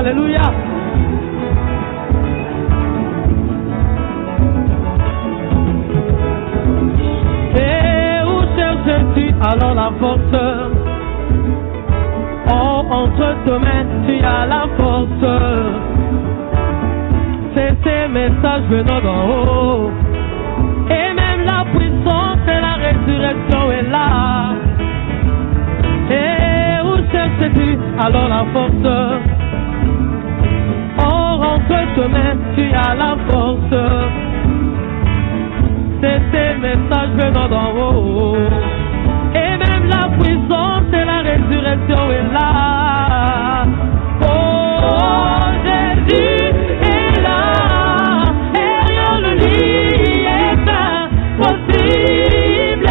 Alléluia. Et où cherches-tu alors la force? Oh, entre tes mains, tu as la force. C'est ces messages venant d'en haut. Et même la puissance et la résurrection est là. Et où cherches-tu alors la force? Oh, entre tes mains, tu as la force. C'est ces messages venant d'en haut. Et même la puissance et la résurrection est là. Oh, Jésus est là. Et rien ne lui est impossible.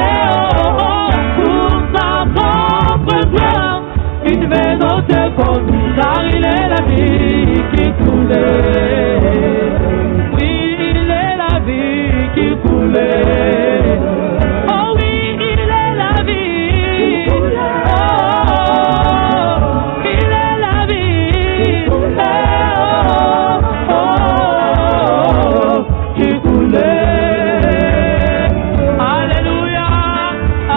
Oh, pour sa propre gloire, il veut dans tes conduits, car il est la vie qui coulait. Oui, il est la vie qui coulait. Oh oui, il est la vie. Oh, il est la vie. Oh, qui coulait. Alléluia,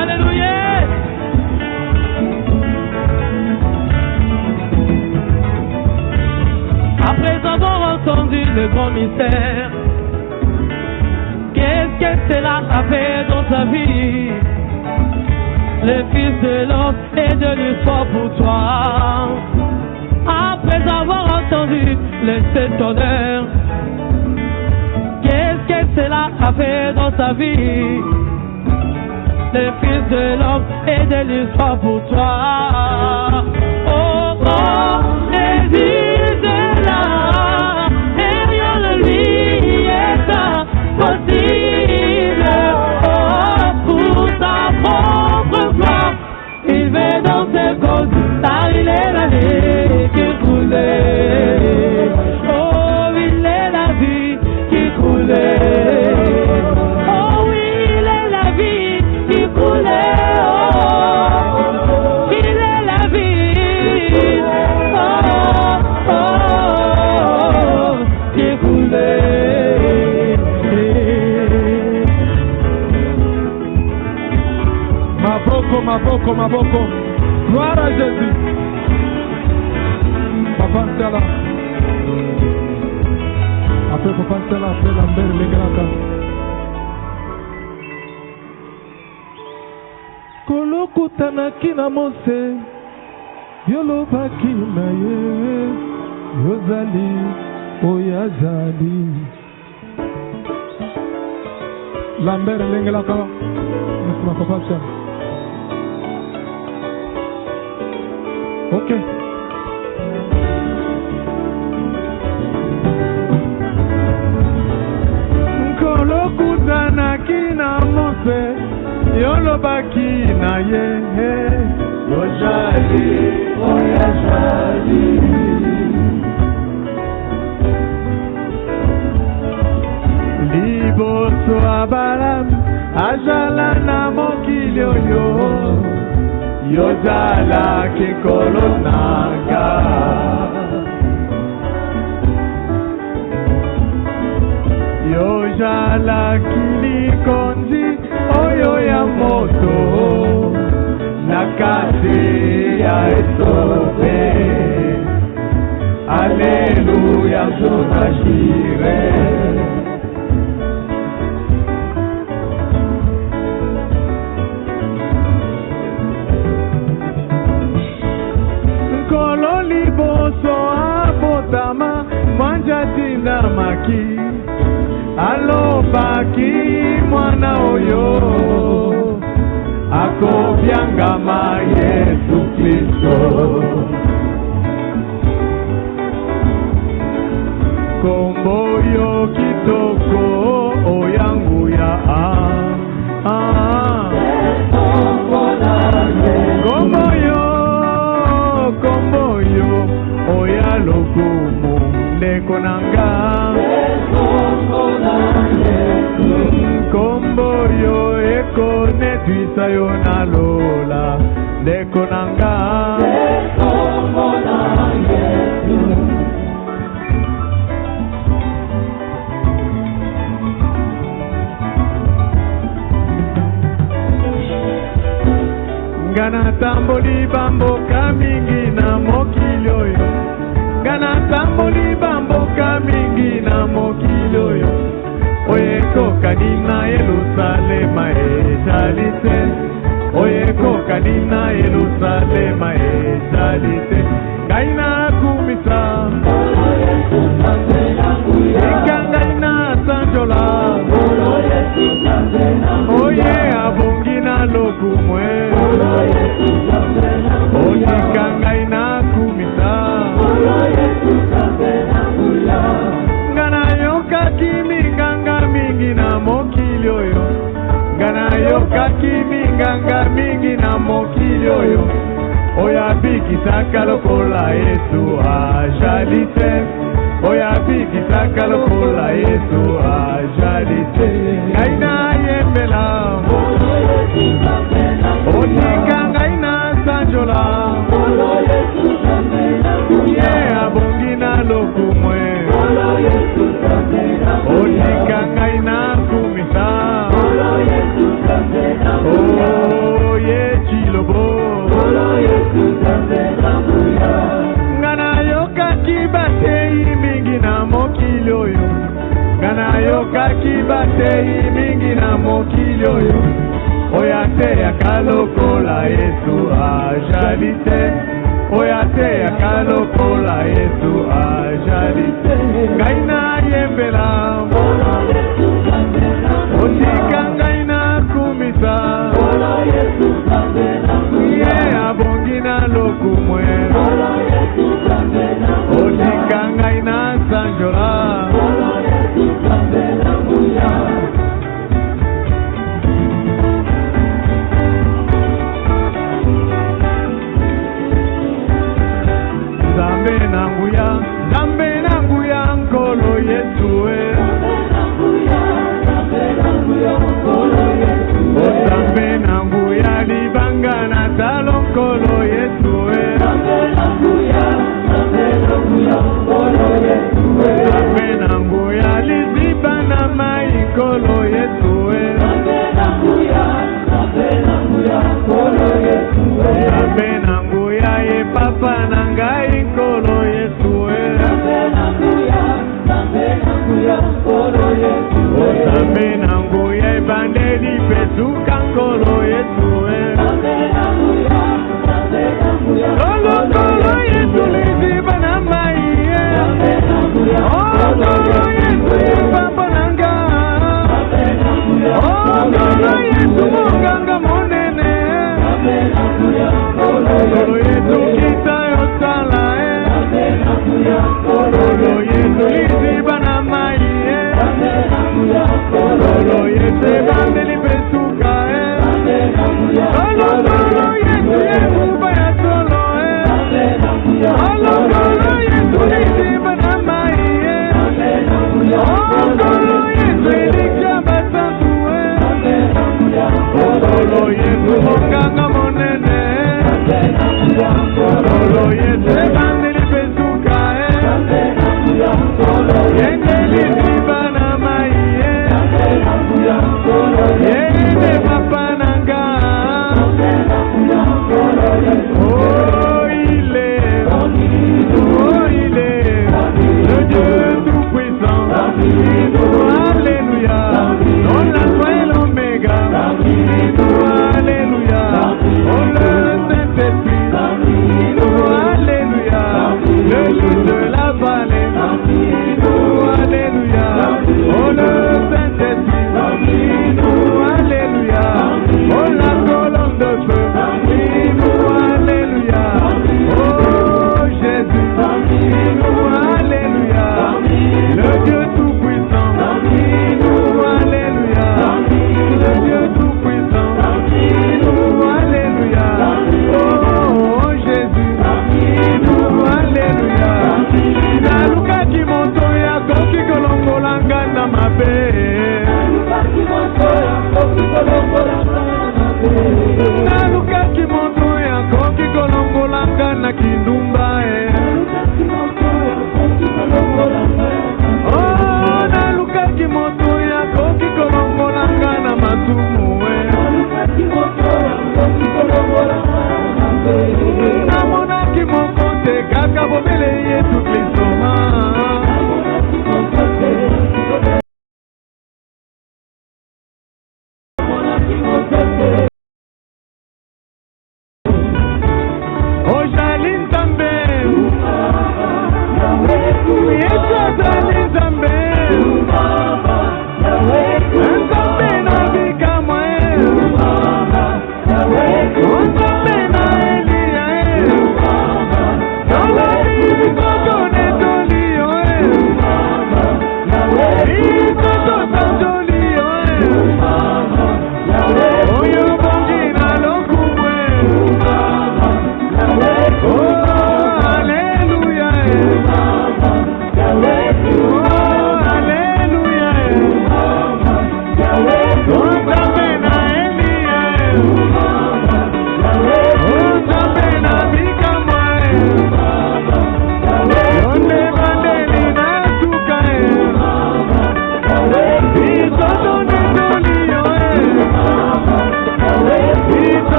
alléluia. Après avoir entendu le grand mystère, qu'est-ce que cela a fait dans ta vie? Le Fils de l'homme est de l'histoire pour toi. Après avoir entendu le Saint-Honneur, qu'est-ce que cela a fait dans ta vie? Le Fils de l'homme est de l'histoire pour toi. Oh, oh, Jésus est là, et rien ne lui est impossible. Oh, pour sa propre gloire, il veut dans ses côtes, car il est la vie qui coulait. Oh, il est la vie qui coulait. Oh oui, il est la vie qui coulait. Oh, il est la vie. Oh, oh, qui coulait. Ma boko. Gloire à Jésus. Papa Stella. Après Papa Stella, après Lambert Legrata. Kolokutanaki na Mose, yolobaki na ye, yozali, oyazali. Lambert Legrata, monsieur Papa Stella. Ok. Kolokutanaki na Mose, yolobaki na ye, yozali, oyazali. Liboso abalam, azala na mokili oyo, yozala kekolo nanga. Yozala kilikonzi oyo ya moto, nakati ya esobe. Alléluia, zonashire. Maki alobaki mwana oyo akobyangama Yesu Kristo. Kombo yo kitoko oyangu ya kombo yo oyalokumu ndeko nanga. Kombo yo ekone twisa yo na lola ndeko nanga. kumisa ikanga ina sanjola oye abongi na lokumwe otikanga ina kumisa ngana yoka kimi nganga mingi na mokili oyo ngana yoka kimi nganga mingi na mokili oyo oya bikisaka lokola Yesu ajalite oya bikisaka lokola Yesu ajalite ngaina yembela otika ngaina sanjola ye abongi na lokumwe otika ngaina kumisa oye chilobo ngana yoka kibatei mingi na mokili oyo ngana yoka kibatei mingi na mokili oyo oya te yakalokola Yesu ajalite oya te yakalokola Yesu ajalite ngaina yembela otika ngaina kumisa ye abongi na lokumwe otika ngaina sanjola Zambe nanguya nkolo Yesu Zambe nanguya libanga na talo nkolo Yesu Zambe nanguya liziba na mai nkolo Yesu Zambe nanguya ye papa na ngai nkolo Yesu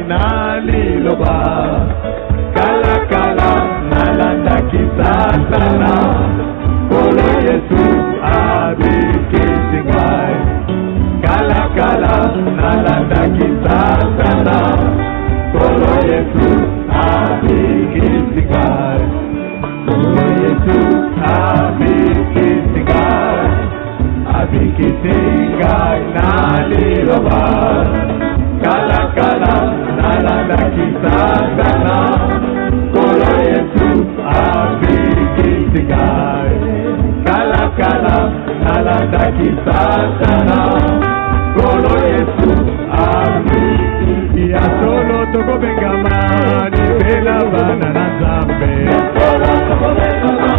inaliloba kala kala nalanda kisasana kolo Yesu abikisingai kala kala nalanda kisasana kolo Yesu abikisingai kolo Yesu abikisingai abikisingai naliloba kala kala nalanda kisasana kolo Yesu abikisingai kala kala nalanda kisasana kolo Yesu abikisingai solo toko bengama ni bela bana na zambe solo toko bengama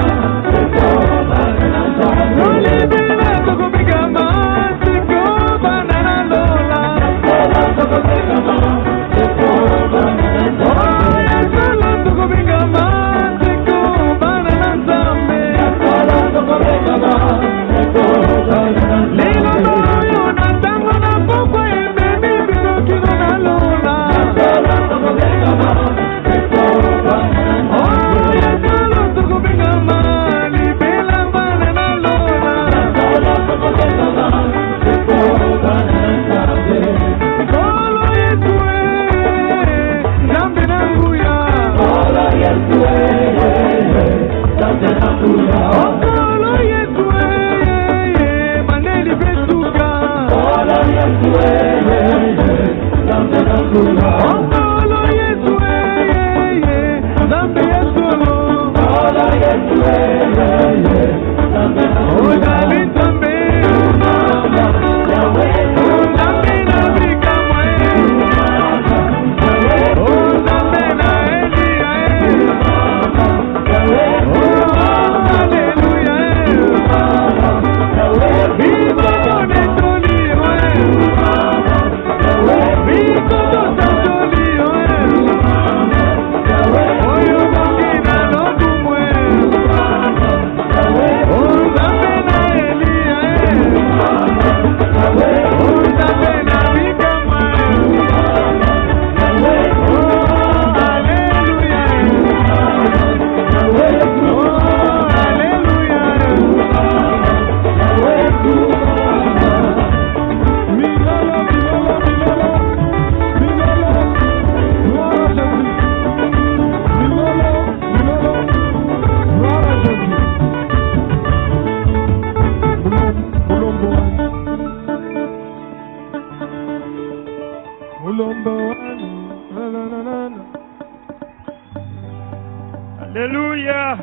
Alléluia.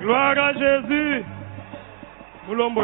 Gloire à Jésus. Mulombo.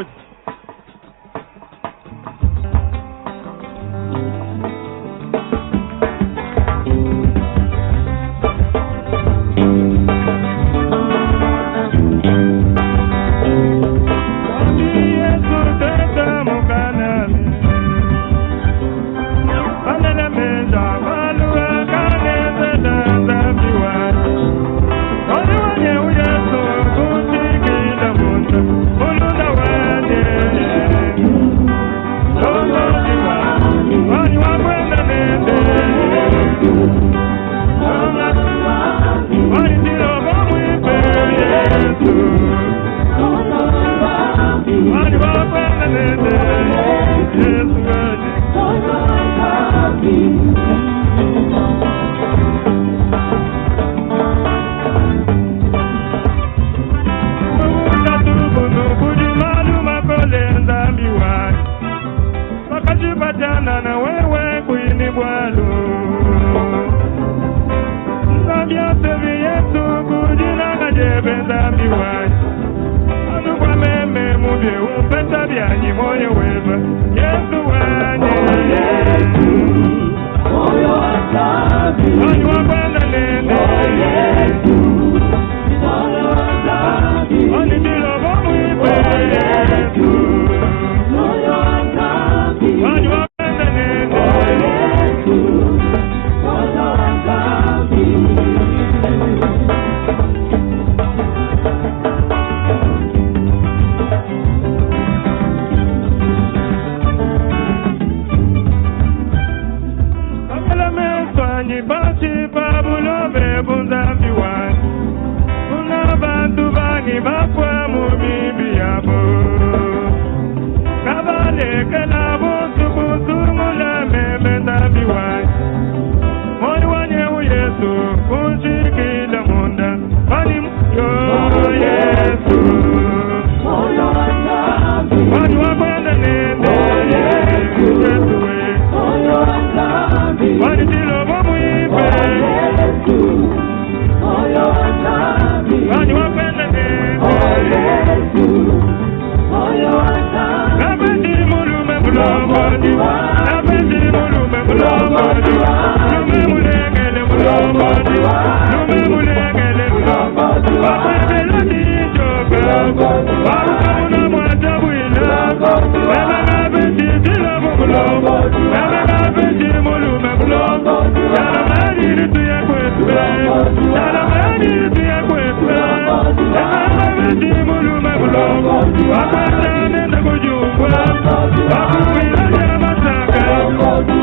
Wanyi bachi pabulo bebunzambi wani. Una bantu bani bakwa mubibi yabo. Kabale kala busu busu mula membenzambi wani. Moni wanye u Yesu kunshikila munda. Wani yo Yesu. Wani wakwenda nende Yesu we. Wani tilo bomu ipe. Wani wakwenda nende Napendiri mulume mulomodi. Napendiri mulume mulomodi. Lume mulengele mulomodi. Lume mulengele mulomodi. Wakwendela dijoga. Wakwendela mwajabu ila. Wema napendiri tilobo mulomodi. Wema napendiri mulume mulomodi. Yala madiri tuya kwekwe. Yala madiri tuya kwekwe. Wema napendiri mulume mulomodi. Wakwendela nenda kujungwa. Wakwendela jela masaka.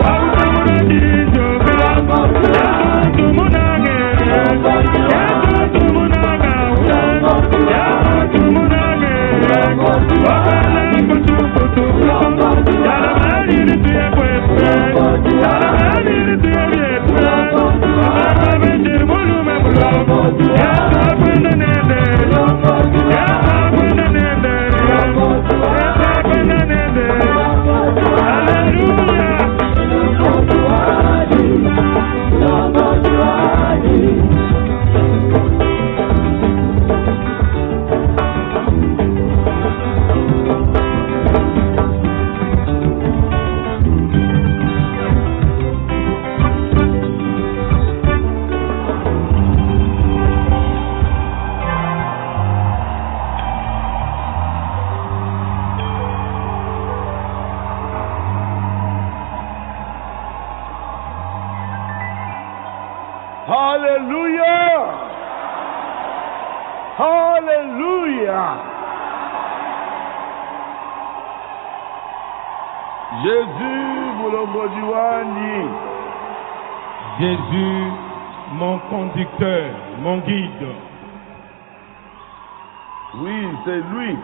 Wakwendela dijoga. Yato tumunage. Yato tumunaga. Yato tumunage. Wakwendela kutukutu. Yala madiri tuya kwekwe. Yala madiri tuya vyekwe. Wema napendiri mulume mulomodi. Yato wakwenda nende. Yato wakwenda nende. Yato wakwenda nende. Hallelujah. Hallelujah! Hallelujah! Jésus, mulongozi wani. Jésus, mon conducteur, mon guide. Oui, c'est lui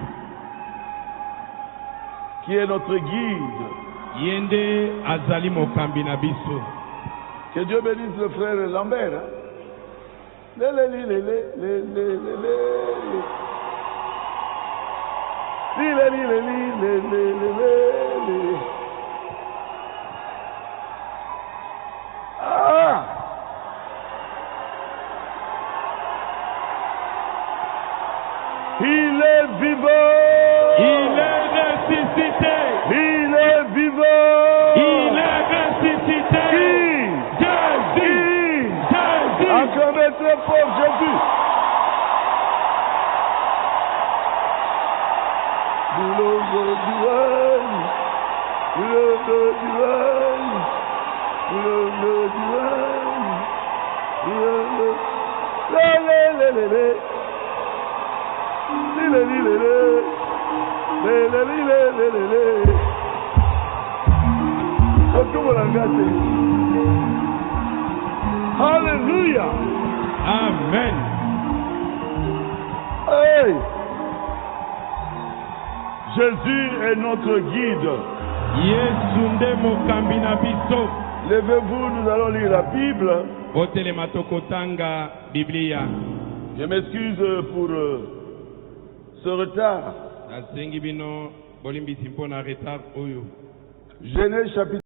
qui est notre guide. Yende azali mokambi na biso. Que Dieu bénisse le frère Lambert. Hein? Ah! Il est vivant! Il est ressuscité! Il est vivant! Il est ressuscité! Jésus! Jésus! Acclamez très fort Jésus! Mulongo diwani, mulongo diwani, mulongo diwani, mulongo. Le le le le le, le le le le le, le le le le le le. Otomo langate. Hallelujah. Amen. Hey. Jésus est notre guide. Yesu nde mokambi na biso. Levez-vous, nous allons lire la Bible. Botelema tokotanga Biblia. Je m'excuse pour ce retard. Nasengi bino bolimbisi mpona retard oyo. Genèse chapitre